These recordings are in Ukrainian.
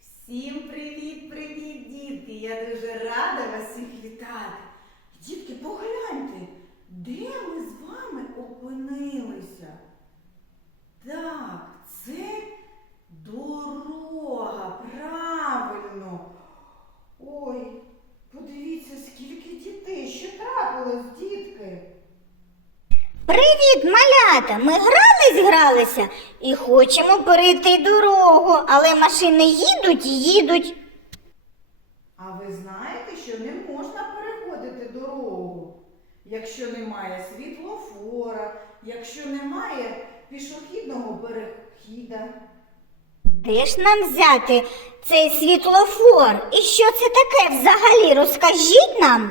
Всім привіт, привіт, дітки! Я дуже рада вас всіх вітати. Дітки, погляньте, де ми з вами опинилися? Так, це дорога, правильно. Ой, подивіться, скільки дітей, що трапилось, дітки? Привіт, малята! Ми грались, гралися і хочемо перейти дорогу, але машини їдуть, і їдуть. А ви знаєте, що не можна переходити дорогу, якщо немає світлофора, якщо немає пішохідного перехіда. Де ж нам взяти цей світлофор? І що це таке взагалі? Розкажіть нам.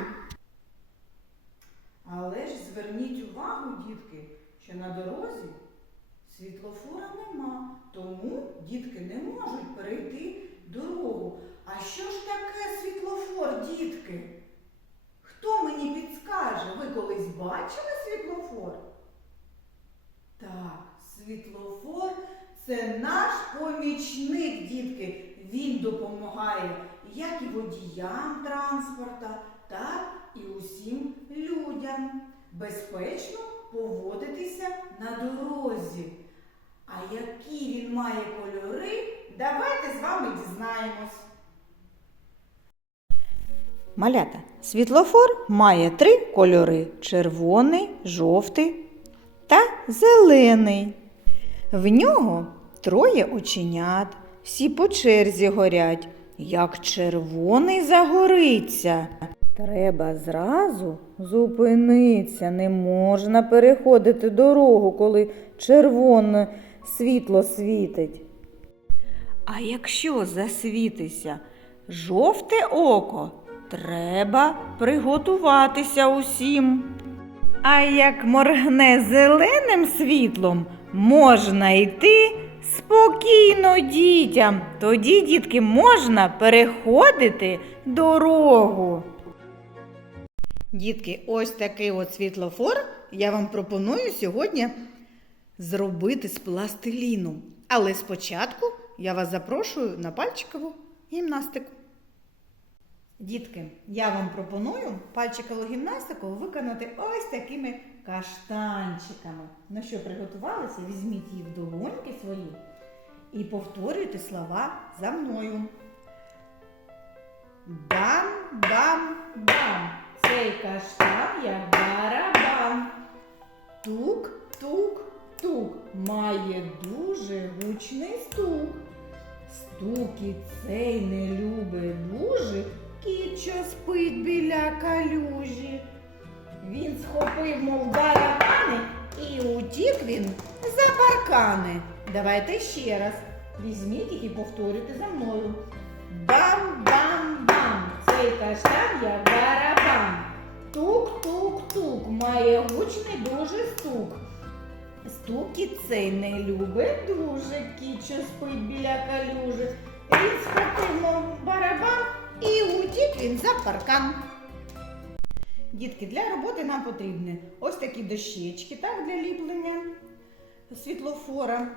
Але ж зверніть увагу, дітки, що на дорозі світлофора нема, тому дітки не можуть перейти дорогу. А що ж таке світлофор, дітки? Хто мені підскаже? Ви колись бачили світлофор? Так, світлофор це наш помічник, дітки. Він допомагає як і водіям транспорта, так і усім людям безпечно поводитися на дорозі. А які він має кольори, давайте з вами дізнаємось. Малята, світлофор має три кольори: червоний, жовтий та зелений. В нього троє оченят, всі по черзі горять, як червоний загориться. Треба зразу зупинитися, не можна переходити дорогу, коли червоне світло світить. А якщо засвітися жовте око, треба приготуватися усім. А як моргне зеленим світлом, можна йти спокійно дітям. Тоді, дітки, можна переходити дорогу. Дітки, ось такий от світлофор я вам пропоную сьогодні зробити з пластиліну. Але спочатку я вас запрошую на пальчикову гімнастику. Дітки, я вам пропоную пальчикову гімнастику виконати ось такими каштанчиками. Ну що, приготувалися? Візьміть їх в долоньки свої і повторюйте слова за мною. Бам, бам, бам. Цей каштан як барабан. Тук, тук, тук. Має дуже гучний стук. Стукіт цей не любить дуже, кіт, спить біля калюжі. Він схопив, мов барабани, і утік він за паркани. Давайте ще раз. Візьміть і повторюйте за мною. Бам-бам-бам! Цей каштан як барабан. Тук-тук-тук, має гучний дуже стук. Стукіт цей не любить дуже, кіт, спить біля калюжі. Він схопив мов барабан і утік він за паркан. Дітки, для роботи нам потрібні ось такі дощечки, так, для ліплення світлофора,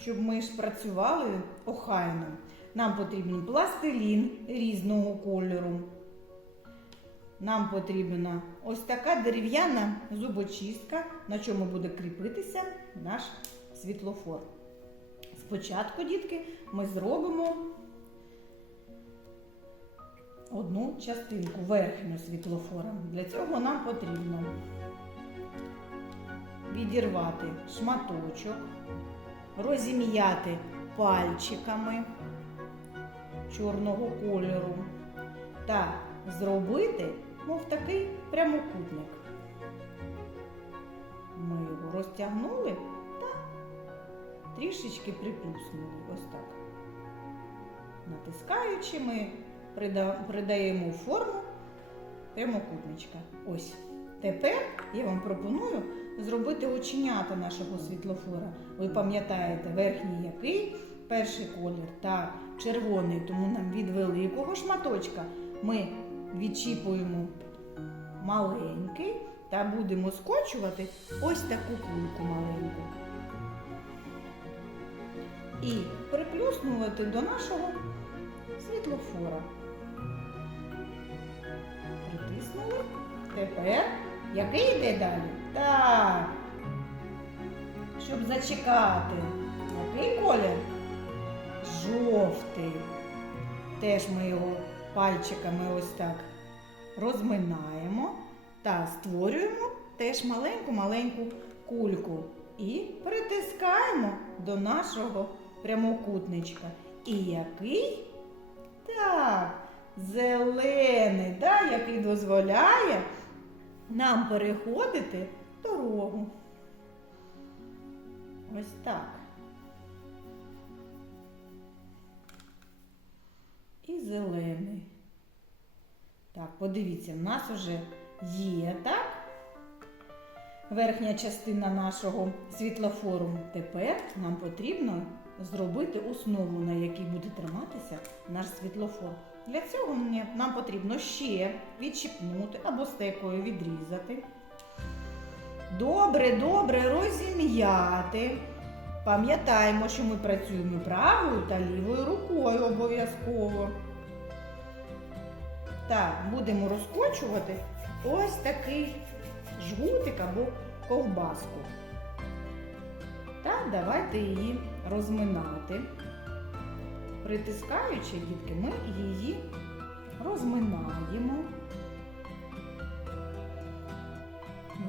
щоб ми ж працювали охайно. Нам потрібен пластилін різного кольору. Нам потрібна ось така дерев'яна зубочистка, на чому буде кріпитися наш світлофор. Спочатку, дітки, ми зробимо одну частинку верхню світлофора. Для цього нам потрібно відірвати шматочок, розім'яти пальчиками чорного кольору та зробити, мов такий прямокутник. Ми його розтягнули та трішечки приплюснули. Ось так. Натискаючи, ми придаємо форму прямокутничка. Ось. Тепер я вам пропоную зробити оченята нашого світлофора. Ви пам'ятаєте, верхній який? Перший колір та червоний, тому нам від великого шматочка ми відчіпуємо маленький та будемо скочувати ось таку кульку маленьку. і приплюснувати до нашого світлофора. Тепер який йде далі? Так. Щоб зачекати. Який колір? Жовтий. Теж ми його пальчиками ось так розминаємо та створюємо теж маленьку-маленьку кульку. І притискаємо до нашого прямокутничка. І який? Так, зелений, да, який дозволяє нам переходити дорогу. Ось так. І зелений. Так, подивіться, в нас вже є, так? Верхня частина нашого світлофору. Тепер нам потрібно зробити основу, на якій буде триматися наш світлофор. Для цього нам потрібно ще відчіпнути або стекою відрізати. Добре, добре розім'яти. Пам'ятаємо, що ми працюємо правою та лівою рукою обов'язково. Так, будемо розкочувати ось такий жгутик або ковбаску. Так, давайте її розминати. Притискаючи, дітки, ми її розминаємо.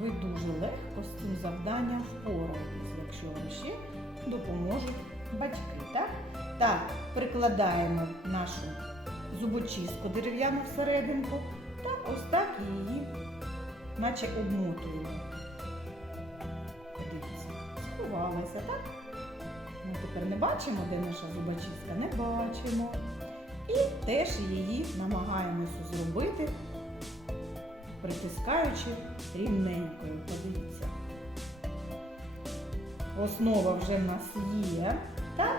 Ви дуже легко з цим завданням впораєтесь, якщо вам ще допоможуть батьки. Так, так прикладаємо нашу зубочистку дерев'яну всерединку та ось так її, наче обмотуємо. Дивіться, сховалася, так? Тепер не бачимо, де наша зубочистка, не бачимо. І теж її намагаємося зробити, притискаючи рівненькою. Подивіться. Основа вже в нас є, так?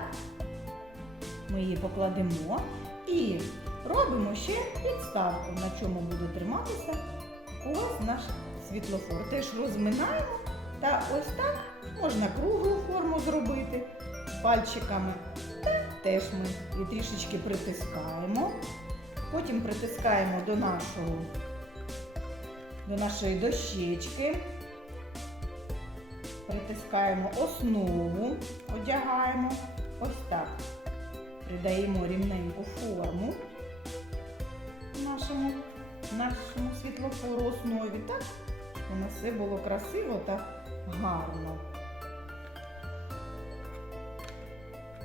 Ми її покладемо і робимо ще підставку, на чому буде триматися ось наш світлофор. Теж розминаємо та ось так можна круглу форму зробити пальчиками. Теж ми її трішечки притискаємо. Потім притискаємо до нашого до нашої дощечки. Притискаємо основу, одягаємо ось так. Придаємо рівненьку форму нашому, нашому світлофору основі, так? щоб У нас все було красиво та гарно.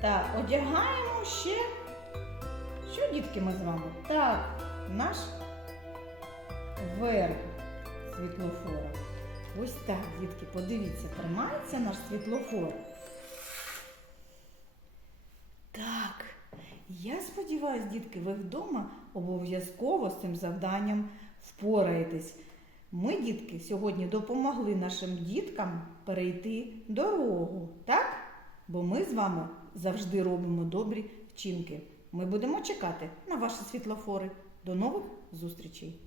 Так, одягаємо ще. Що, дітки, ми з вами? Так, наш верх світлофора. Ось так, дітки, подивіться, тримається наш світлофор. Так, я сподіваюся, дітки, ви вдома обов'язково з цим завданням впораєтесь. Ми, дітки, сьогодні допомогли нашим діткам перейти дорогу, так? Бо ми з вами завжди робимо добрі вчинки. Ми будемо чекати на ваші світлофори. До нових зустрічей!